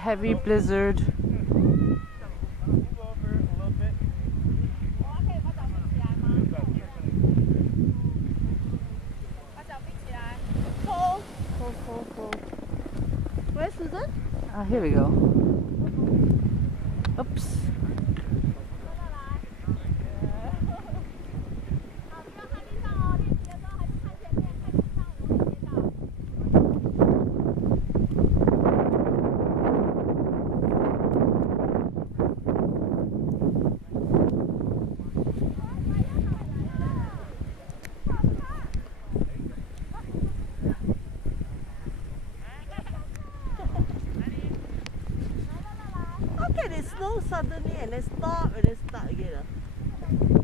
heavy blizzard. Where's Susan? Here we go. Oops. How can it snow suddenly and then stop and then start again?